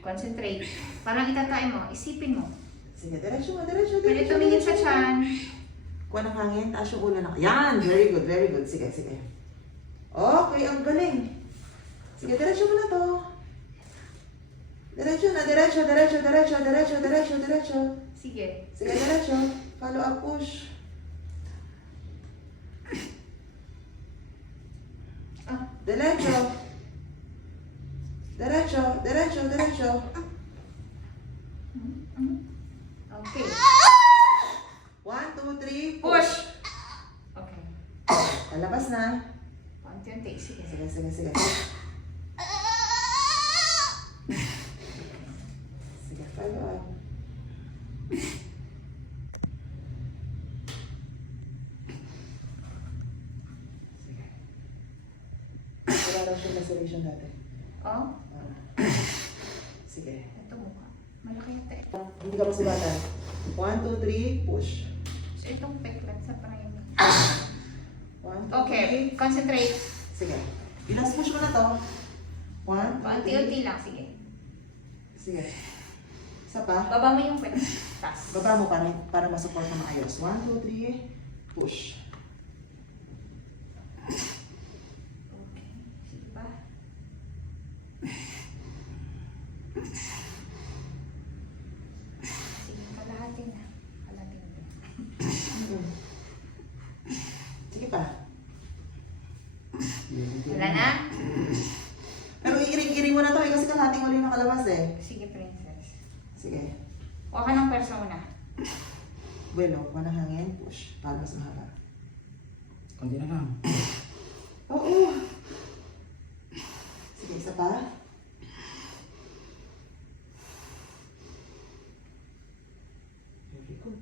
Concentrate. Parang itatay mo. Isipin mo. Sige, diretso mo, diretso, Pwede diretso. tumingin sa tiyan. Kuha ng hangin, taas yung ulo na. Yan! Very good, very good. Sige, sige. Okay, ang galing. Sige, diretso mo na to. Diretso na, diretso, diretso, diretso, diretso, diretso, diretso. Sige. Sige, diretso. Follow up, push. Ah. Diretso. Diretso, diretso, diretso. Okay. 1, 2, 3, Push! Okay. Palabas na. Unti-unti. Sige. Sige, sige, sige. Sige, follow up. Sige. Wala lang siya laceration natin. Oh? Sige. Ito mukha. Malaki yung tayo. Hindi ka masugatan. 1, 2, 3, push. So itong peklat sa parang 1, 2, Okay. Concentrate. Sige. Ilang push mo na to? 1, 2, 3. Unti-unti lang. Sige. Sige. Isa pa. Baba mo yung peklat. Tas. Baba mo para masupport na maayos. 1, 2, 3, push. Okay. Sige pa. Sige, kalahati na. Kalahati na. Sige pa. Wala na? Pero iiring-iring mo na to kasi kalahating uli nakalabas eh. Sige, princess. Sige. Huwag ka ng persa muna. Bueno, kuha ng hangin, push. Para mas mahaba. Konti na lang. Oo. Sige, isa pa. Very good.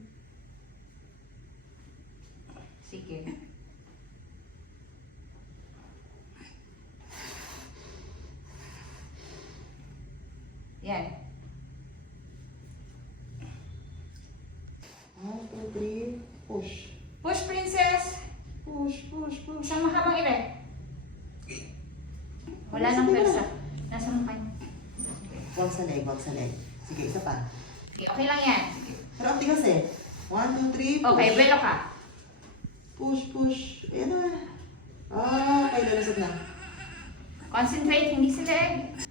Sige. Yan. 1, 2, 3, push. Push, princess! Push, push, push. Isang mahabang ire. Wala nang persa. Nasa mukha niya. Wag sa leg, wag sa leg. Sige, isa pa. Okay, okay lang yan. Pero ang tigas eh. 1, 2, 3, push. Okay, belo ka. Push, push. Ayan na. Ah, okay, lalasot na. Concentrate, hindi sa leg.